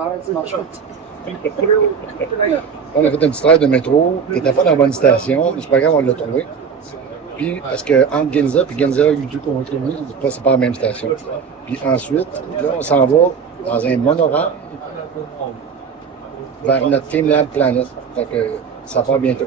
On a fait une petite ride de métro qui n'était pas dans la bonne station, mais c'est pas grave, on l'a trouvé. Puis, parce que entre Ginza et Ginza Udu qu'on va trouver, c'est pas la même station. Puis ensuite, là, on s'en va dans un monorail vers notre Team Lab Planet. Fait que ça part bientôt.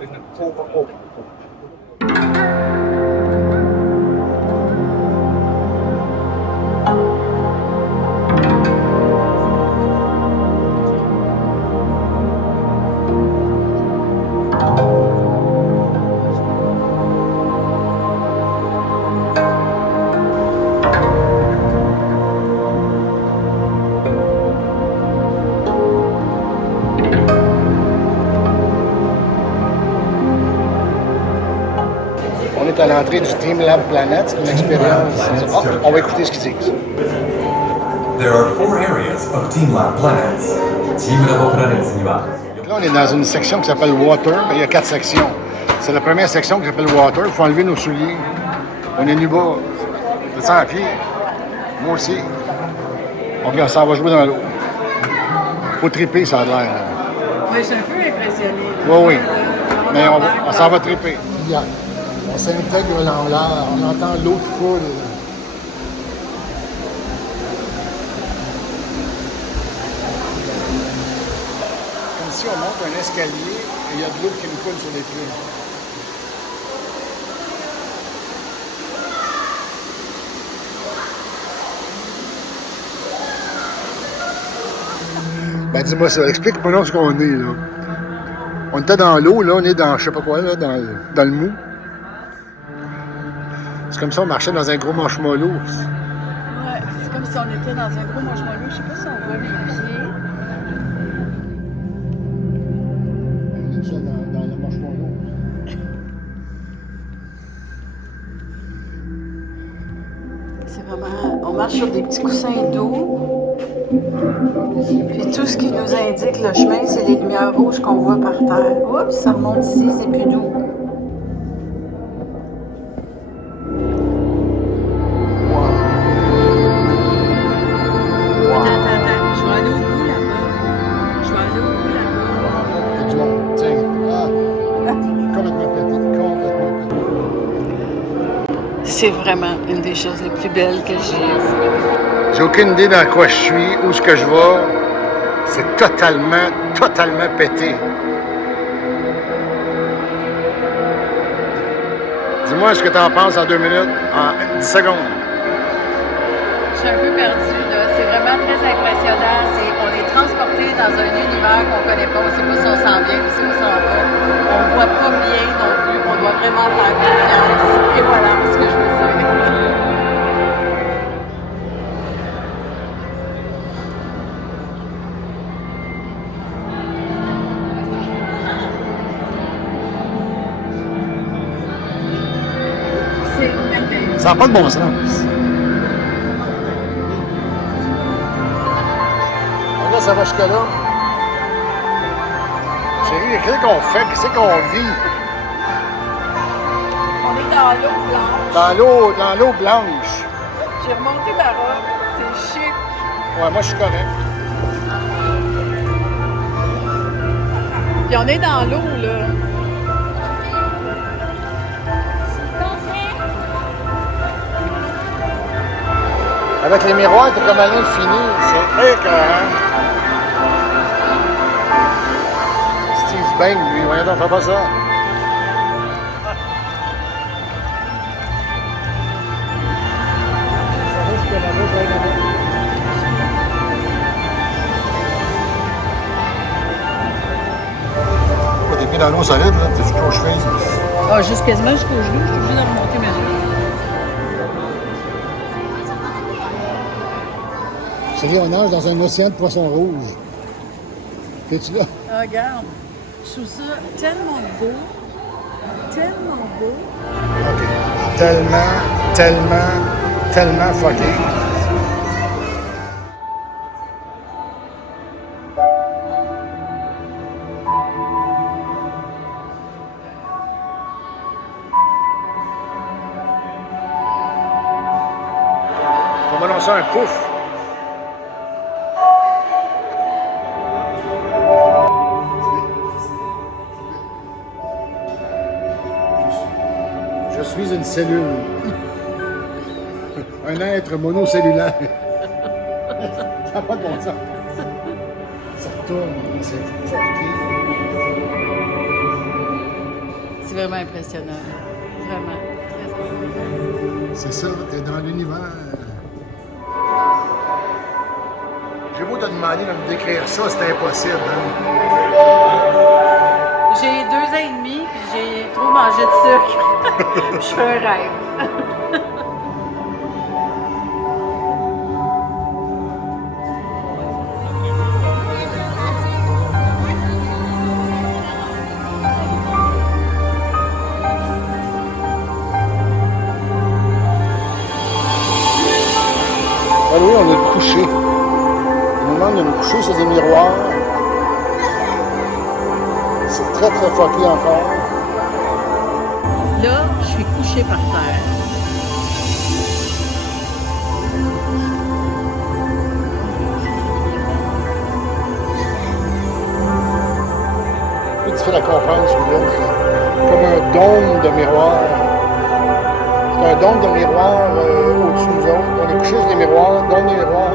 À l'entrée du Team Lab Planet, c'est une expérience. Oh, on va écouter ce qu'ils disent. There are 4 areas of Team Lab Planets. Team Lab Planets には Là, on est dans une section qui s'appelle Water, mais il y a 4 sections. C'est la première section qui s'appelle Water. Il faut enlever nos souliers. On est nu bas. Tu sens à pied? Moi aussi. OK, ça va jouer dans l'eau. Faut triper, ça a l'air. Oui, je suis un peu impressionné. Oui. Mais on s'en va triper. On s'intègre dans l'air, on entend l'eau qui coule. Comme si on monte un escalier et il y a de l'eau qui nous coule sur les pieds. Ben dis-moi ça, explique-moi non ce qu'on est là. On était dans l'eau, là, on est dans je sais pas quoi, là, dans le mou. C'est comme si on marchait dans un gros marshmallow. Ouais, c'est comme si on était dans un gros marshmallow. Je sais pas si on voit les pieds. On est déjà dans le marshmallow. C'est vraiment... On marche sur des petits coussins d'eau. Puis tout ce qui nous indique le chemin, c'est les lumières rouges qu'on voit par terre. Oups, ça remonte ici, c'est plus doux. C'est vraiment une des choses les plus belles que j'ai vues. J'ai aucune idée dans quoi je suis, où est-ce que je vais. C'est totalement pété. Dis-moi ce que tu en penses en 2 minutes, en 10 secondes. Je suis un peu perdue, là. C'est vraiment très impressionnant. On est transporté dans un univers qu'on ne connaît pas. On ne sait pas si on s'en vient ou si on s'en va. On ne voit pas bien non plus. On doit vraiment faire confiance. Et voilà ce que je veux dire. C'est merveilleux. Ça n'a pas de bon sens. Là, ça va jusque-là. Chérie, qu'est-ce qu'on fait? Qu'est-ce qu'on vit? On est dans l'eau blanche. Dans l'eau blanche. J'ai remonté ma robe. C'est chic. Ouais, moi, je suis correct. Puis on est dans l'eau, là. Avec les miroirs, t'es comme à l'infini. C'est écœurant. Steve Bang, lui, voyons donc, fais pas ça. T'es pieds dans l'eau solide, là, t'es jusqu'aux chevilles. Ah, juste quasiment jusqu'aux genoux. Je suis obligée de remonter mes yeux. Chérie, on nage dans un océan de poissons rouges. T'es-tu là? Ah, regarde. Je trouve ça tellement beau. Tellement beau. OK. Tellement fucké. Faut m'annoncer un pouf. Je suis une cellule. Un être monocellulaire. Ça n'a pas de bon sens. Ça tourne, c'est fucké. C'est vraiment impressionnant. Vraiment. Très impressionnant. C'est ça, t'es dans l'univers. J'ai beau te demander de me décrire ça, c'est impossible. Hein? J'ai 2 ans et demi, puis j'ai trop mangé de sucre. Je fais un rêve. Ah oui, on est couché. On demande de nous coucher sur des miroirs. C'est très très fucké encore. Là, je suis couchée par terre. C'est difficile à comprendre celui-là. Comme un dôme de miroir. C'est un dôme de miroir au-dessus de nous autres. On est couché sur des miroirs, dôme de miroir.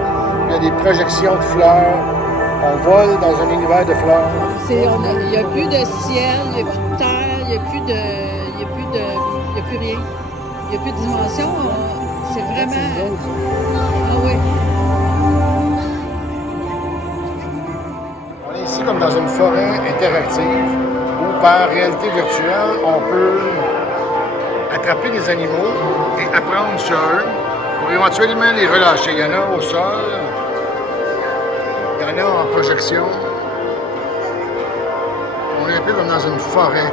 Il y a des projections de fleurs. On vole dans un univers de fleurs. Il n'y a plus de ciel, il n'y a plus de terre, il n'y a plus rien. Il n'y a plus de dimension. C'est vraiment. Ah oui. On est ici comme dans une forêt interactive où par réalité virtuelle, on peut attraper des animaux et apprendre sur eux pour éventuellement les relâcher. Il y en a au sol, il y en a en projection. On est un peu comme dans une forêt.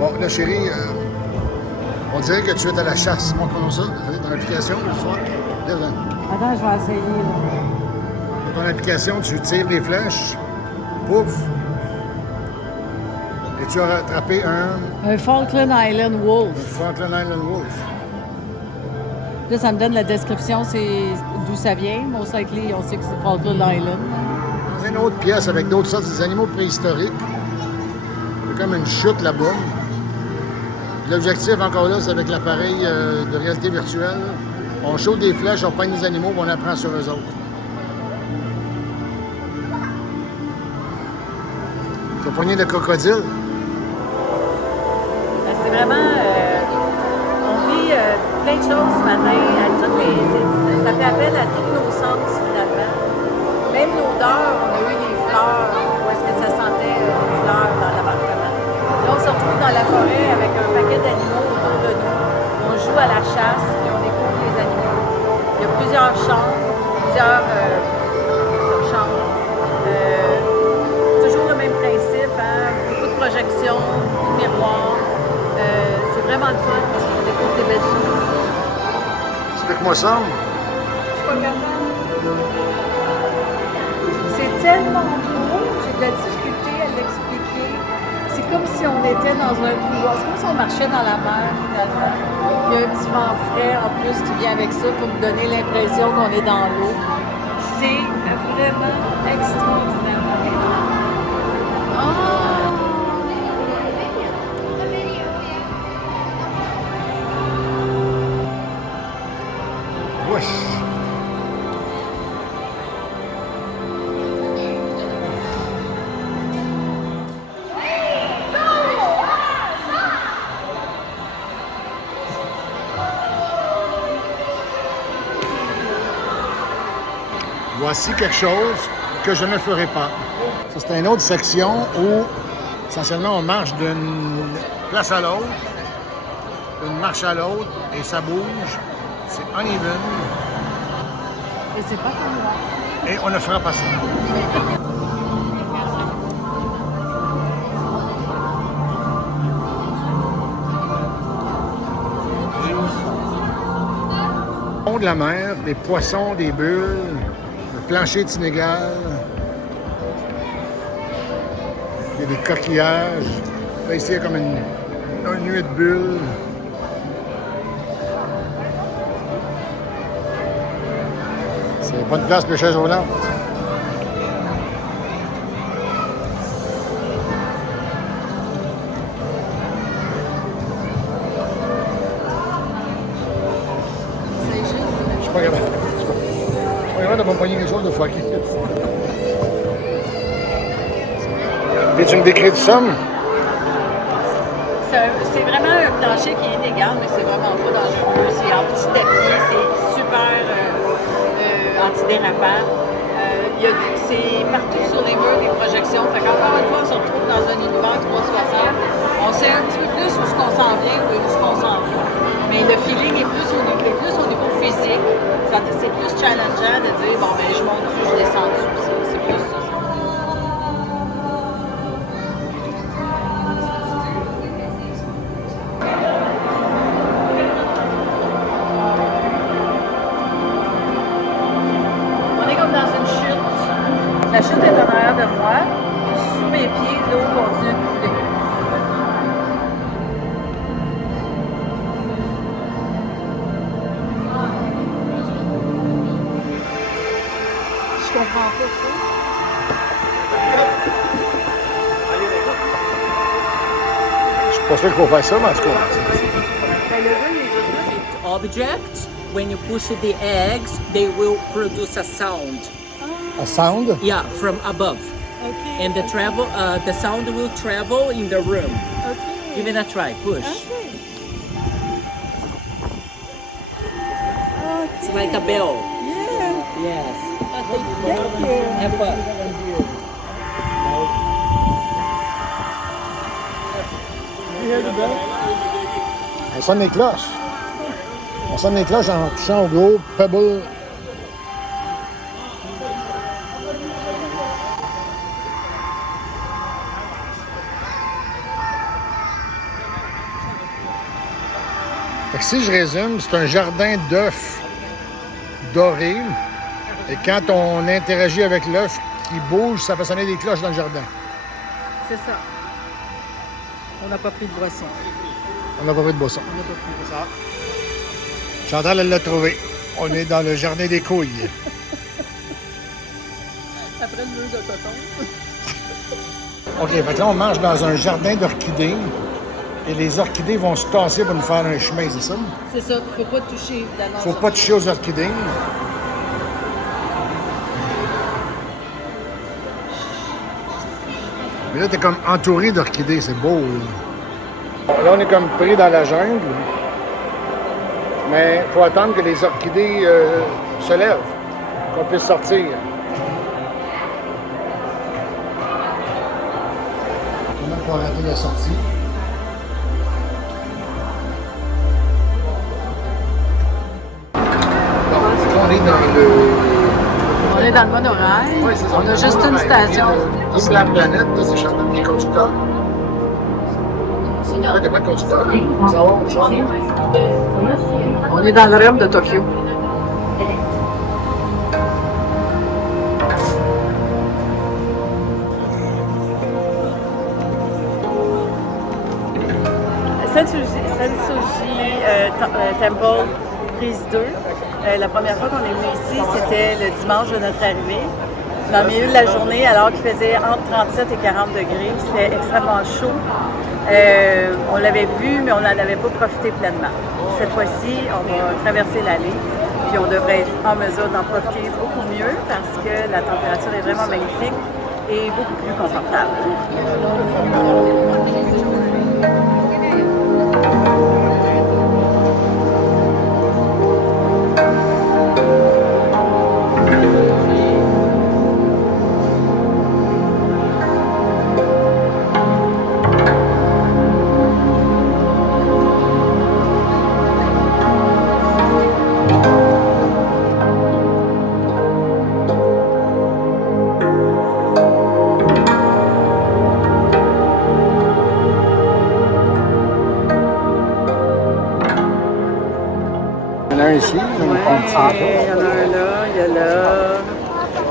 Bon, là, chérie, on dirait que tu es à la chasse. Montre-nous ça dans l'application ce soir. Lève-la. Attends, je vais essayer. Dans l'application, tu tires des flèches. Pouf! Et tu as rattrapé un Falkland Island Wolf. Falkland Island Wolf. Là, ça me donne la description, c'est d'où ça vient. Most likely, on sait que c'est Falkland Island. Dans une autre pièce avec d'autres sortes des animaux préhistoriques. Il y a comme une chute là-bas. L'objectif, encore là, c'est avec l'appareil de réalité virtuelle. On shoot des flèches, on pogne des animaux, puis on apprend sur eux autres. Tu as pogné de crocodile? C'est vraiment. On vit plein de choses ce matin. Ça fait appel à tous nos sens, finalement. Même l'odeur, on a eu des fleurs. Où est-ce que ça sentait des fleurs dans l'appartement? Là, on se retrouve dans la forêt avec un paquet d'animaux autour de nous. On joue à la chasse et on découvre les animaux. Il y a plusieurs chambres, plusieurs chambres. Toujours le même principe, hein? Beaucoup de projections, beaucoup de miroirs. C'est vraiment le fun parce qu'on découvre des belles choses. Explique-moi ça. Je suis pas capable. C'est tellement beau, j'ai de la difficulté à l'expliquer. C'est comme si on était dans un couloir. C'est comme si on marchait dans la mer, finalement. Il y a un petit vent frais en plus qui vient avec ça pour me donner l'impression qu'on est dans l'eau. C'est vraiment extraordinaire. Oh! Wesh! Voici quelque chose que je ne ferai pas. Ça, c'est une autre section où, essentiellement, on marche d'une place à l'autre, d'une marche à l'autre, et ça bouge. C'est uneven. Et c'est pas comme moi. Et on ne fera pas ça. Le fond de la mer, des poissons, des bulles, le plancher est inégal. Il y a des coquillages. Là, ici, il y a comme une nuée de bulles. C'est pas une place de chaise roulante. ça va pogner quelque chose de fucké. Puis tu me décris tout ça? C'est vraiment un plancher qui est inégal, mais c'est vraiment pas dangereux. C'est en petit tapis, c'est super antidérapant. C'est partout sur les murs des projections. Fait qu'encore une fois, on se retrouve dans un univers 360. On sait un petit peu plus où ce qu'on s'en vient ou où ce qu'on s'en va. Mais le feeling est plus au niveau physique. C'est plus challengeant de dire, bon, ben, je monte dessus, je descends dessus. C'est plus ça. On est comme dans une chute. La chute est en arrière de moi. Puis sous mes pieds, l'eau continue de couler. Je comprends pas trop. Je suis pas sûr qu'il faut faire ça, mais en tout cas. Ben, le gars, il est juste là. Objects, when you push the eggs, they will produce a sound. A sound? Yeah, from above. Okay. And the sound will travel in the room. Okay. Give it a try. Push. Okay. It's like a bell. Yeah. Yes. Thank you. Have fun. On sonne les cloches. On sonne les cloches en touchant au gros pebble. Fait que si je résume, c'est un jardin d'œufs dorés. Et quand on interagit avec l'œuf qui bouge, ça fait sonner des cloches dans le jardin. C'est ça. On n'a pas pris de boisson. On n'a pas pris de boisson. On n'a pas pris de boisson. Chantal, elle l'a trouvé. On est dans le jardin des couilles. Après le mur de coton. OK, fait que là, on marche dans un jardin d'orchidées. Et les orchidées vont se tasser pour nous faire un chemin, c'est ça? C'est ça. Faut pas toucher, évidemment. Faut pas toucher aux orchidées. Mais là, t'es comme entouré d'orchidées, c'est beau. Là, on est comme pris dans la jungle. Mais il faut attendre que les orchidées se lèvent, qu'on puisse sortir. On a pas arrêté la sortie. On est dans le... On est dans le monorail. Oui, c'est ça. On a juste une station. Ça, c'est la planète, là, c'est Chantal qui est conducteur. Ouais, t'es pas conducteur. Ça va, ça va. On est dans le rêve de Tokyo. Sensoji Temple, prise 2. La première fois qu'on est venu ici, c'était le dimanche de notre arrivée. Dans le milieu de la journée, alors qu'il faisait entre 37 et 40 degrés, c'était extrêmement chaud. On l'avait vu, mais on n'en avait pas profité pleinement. Cette fois-ci, on va traverser l'allée, puis on devrait être en mesure d'en profiter beaucoup mieux parce que la température est vraiment magnifique et beaucoup plus confortable. Il y en a un ici, il y en a un petit Il y en a un là, il y a là.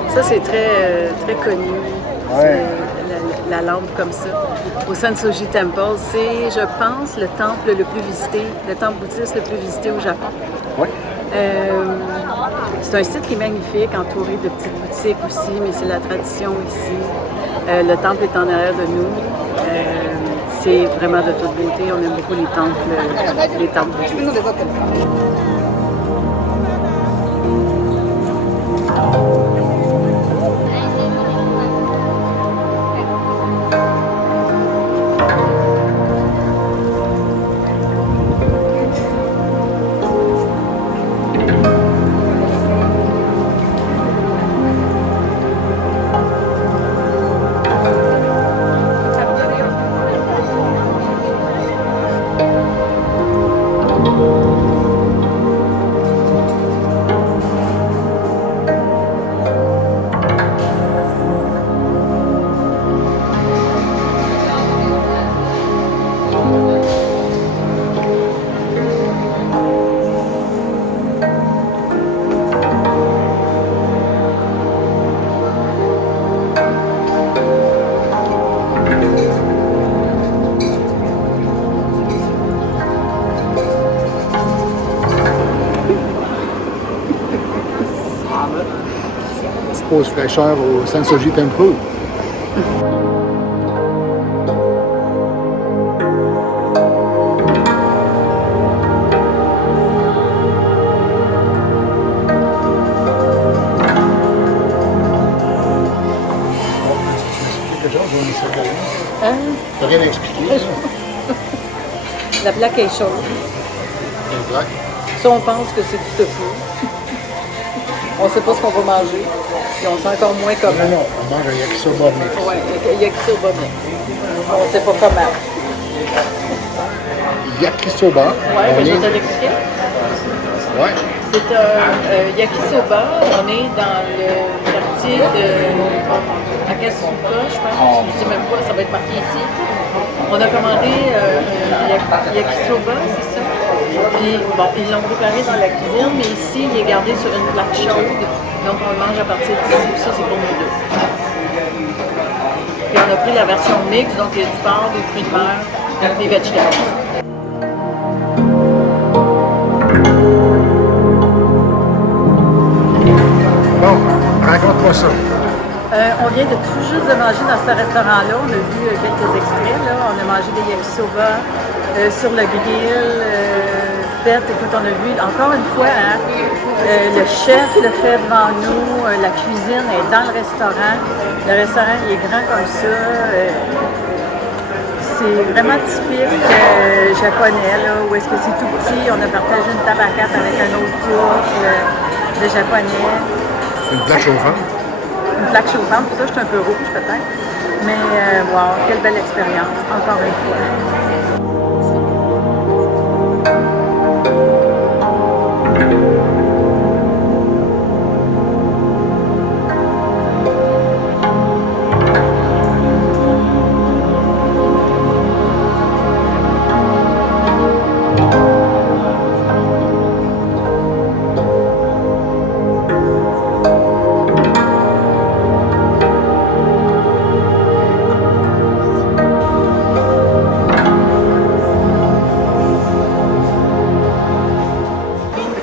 Ça, c'est très connu. Ouais. C'est la lampe comme ça. Au Sensoji Temple, c'est, je pense, le temple le plus visité, le temple bouddhiste le plus visité au Japon. Oui. C'est un site qui est magnifique, entouré de petites boutiques aussi, mais c'est la tradition ici. Le temple est en arrière de nous. C'est vraiment de toute beauté. On aime beaucoup les temples bouddhistes. pause fraîcheur au Sensoji Temple. Quelque chose, on est sur le Hein? T'as rien à expliquer, là? La plaque est chaude. Une plaque. Ça, on pense que c'est du tofu. On ne sait pas ce qu'on va manger. Et on sait encore moins comment. Non, non, on mange un yakisoba mix. Oui, yakisoba mix. On ne sait pas comment. Yakisoba. Oui, on mais je est- vais te l'expliquer. Ouais. C'est un yakisoba. On est dans le quartier de Akasuka, je pense. Je ne sais même pas, ça va être marqué ici. On a commandé un yakisoba, c'est ça. Puis, bon, ils l'ont préparé dans la cuisine, mais ici, il est gardé sur une plaque chaude. Donc, on le mange à partir d'ici. Ça, c'est pour nous deux. Puis, on a pris la version mixte, donc il y a du porc, des fruits de mer, des vegetables. Bon, raconte-moi ça. On vient de tout juste de manger dans ce restaurant-là. On a vu quelques extraits. Là. On a mangé des yakisoba sur le grill. Écoute, on a vu encore une fois, hein, le chef le fait devant nous. La cuisine est dans le restaurant. Le restaurant il est grand comme ça. C'est vraiment typique japonais, là, où est-ce que c'est tout petit. On a partagé une table à quatre avec un autre couple de japonais. Une plaque chauffante. Une plaque chauffante, pour ça, je suis un peu rouge peut-être. Mais wow, quelle belle expérience, encore une fois.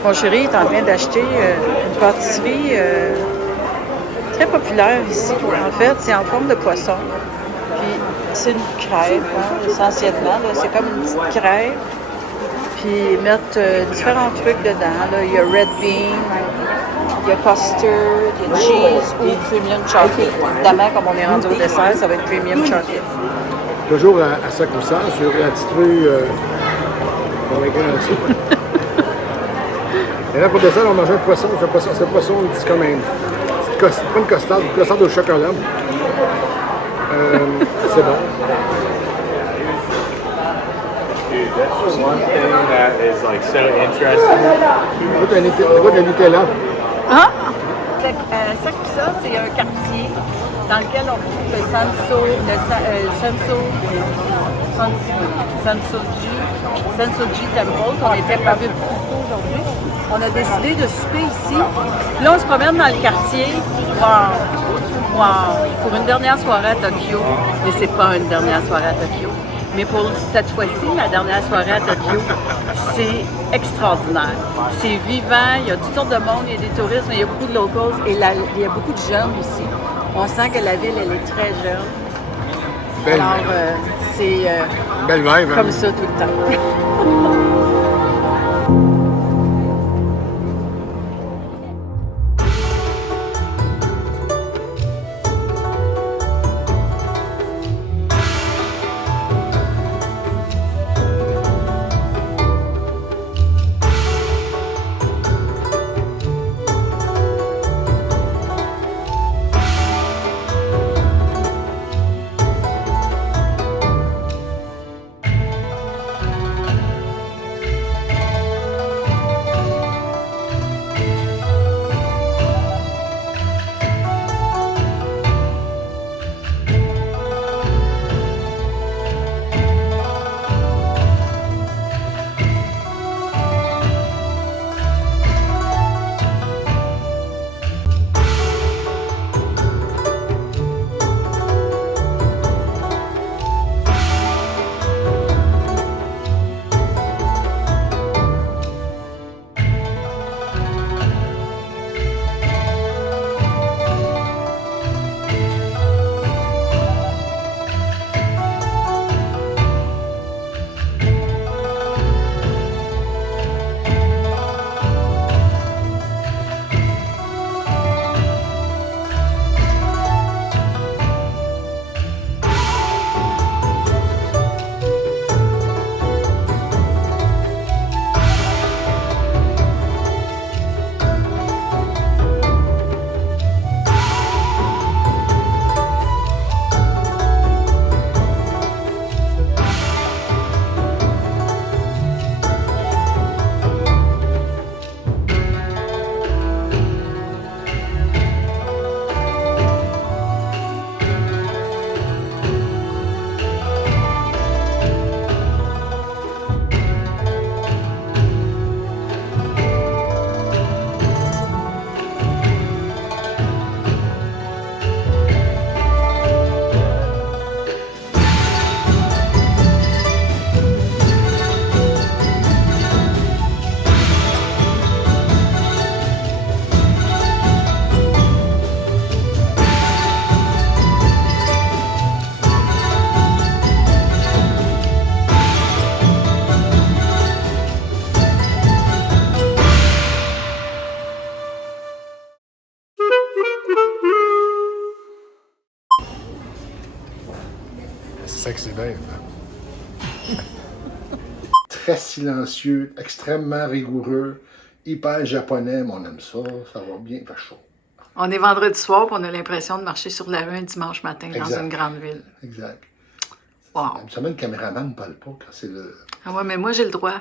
Mon chéri est en train d'acheter une pâtisserie très populaire ici. En fait, c'est en forme de poisson. Puis c'est une crêpe, hein, essentiellement. Là. C'est comme une petite crêpe. Puis ils mettent différents trucs dedans. Là. Il y a red bean, il y a custard, il y a cheese ou premium chocolate. Évidemment, comme on est rendu au dessert, ça va être premium chocolate. Toujours à Sakusa, sur la petite rue. On va écrire là-dessus. Et là, pour le dessert, on mange un poisson. Ce poisson, c'est comme pas une costade au chocolat. C'est bon. Dude, that's the one thing that is like so interesting. C'est quoi de la Nutella? Ah! Sakusa, c'est un quartier dans lequel on trouve le Sensoji Temple, qu'on était prévu beaucoup aujourd'hui. On a décidé de souper ici. Puis là, on se promène dans le quartier. Wow! Wow! Pour une dernière soirée à Tokyo, mais c'est pas une dernière soirée à Tokyo. Mais pour cette fois-ci, la dernière soirée à Tokyo, c'est extraordinaire. C'est vivant, il y a toutes sortes de monde, il y a des touristes, mais il y a beaucoup de locals et il y a beaucoup de jeunes aussi. On sent que la ville, elle est très jeune. Belle, Alors, c'est belle vibe. comme ça tout le temps. très silencieux, extrêmement rigoureux, hyper japonais, mais on aime ça, ça va bien, il fait chaud. On est vendredi soir, puis on a l'impression de marcher sur la rue un dimanche matin dans Exact. une grande ville. Exact. Wow. Habituellement, le caméraman ne parle pas quand c'est le... Ah ouais, mais moi, j'ai le droit.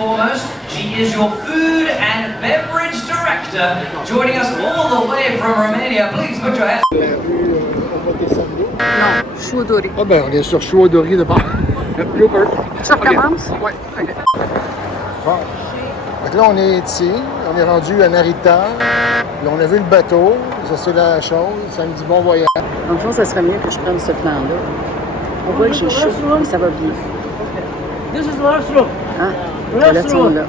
Foremost, she is your food and beverage director, joining us all the way from Romania. Please put your hands. Non, Chouodori. Ah ben, on est sur Chouodori de part. Blooper. Tu recommences? Oui. OK. Bon. Donc là, on est ici. On est rendu à Narita. Là, on a vu le bateau. Ça, c'est la chose. Ça me dit bon voyage. En fond, ça serait mieux que je prenne ce plan-là. On voit que je chute, mais ça va bien. Hein? Là, tu là.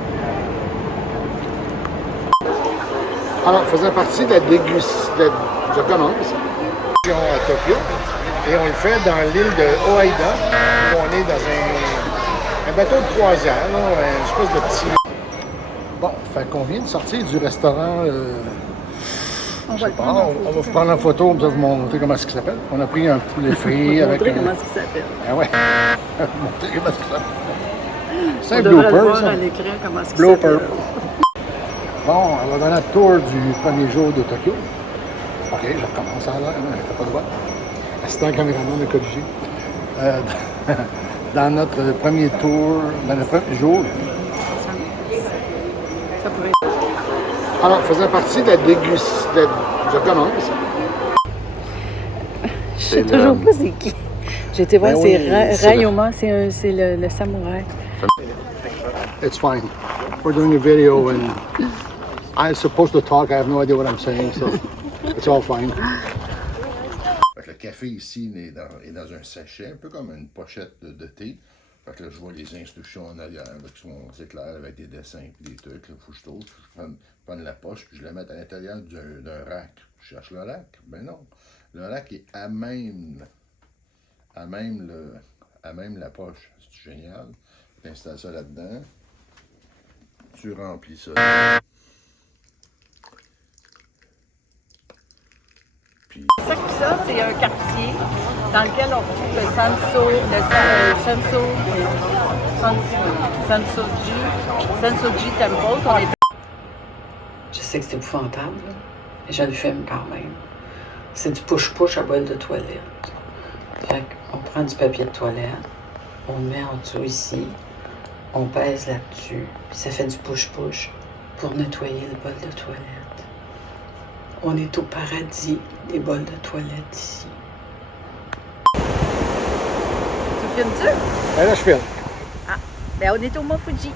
Alors, faisant partie de la dégustation... Je commence. À Tokyo. Et on le fait dans l'île de Oaida. Où on est dans un bateau de croisière, là, une espèce de petit... Bon, fait qu'on vient de sortir du restaurant... On va le on prendre en va photo. vous prendre en photo, on va vous montrer comment est-ce qu'il s'appelle. On a pris un poulet frit avec... Montrer comment ça s'appelle. Ah ouais. Montrer comment est-ce qu'il s'appelle. C'est On un devrait le blooper, voir ça. à l'écran comment ça Blooper. s'appelle. Bon, on va donner un tour du premier jour de Tokyo. OK, je recommence à l'air, je ne fais pas de droit. Assistant caméraman de corriger. Dans notre premier tour, dans le premier jour. Ça pourrait être... Alors, faisant partie de la dégustation... Je commence. Je sais toujours pas c'est qui. J'ai été voir, Ben c'est oui, c'est Ryoma, c'est le samouraï. It's fine. We're doing a video and I'm supposed to talk. I have no idea what I'm saying, so it's all fine. Le café ici est dans un sachet, un peu comme une pochette de thé. Fait que là, je vois les instructions en arrière, là, qui sont c'est clair, avec des dessins et des trucs. Il faut que je trouve, je prends la poche, puis je la mets à l'intérieur d'un rack. Je cherche le rack? Ben non. Le rack est à même la poche. C'est génial. Tu installes ça là-dedans. Tu remplis ça. Puis... Ça, c'est un quartier dans lequel on retrouve le Sensoji Temple. Je sais que c'est épouvantable, mais je le filme quand même. C'est du push-push à bol de toilette. Fait qu'on prend du papier de toilette, on le met en dessous ici, on pèse là-dessus, puis ça fait du push-push pour nettoyer le bol de toilette. On est au paradis des bols de toilette ici. Tu filmes-tu? Ben là, je filme. Ah, ben on est au Mont Fuji.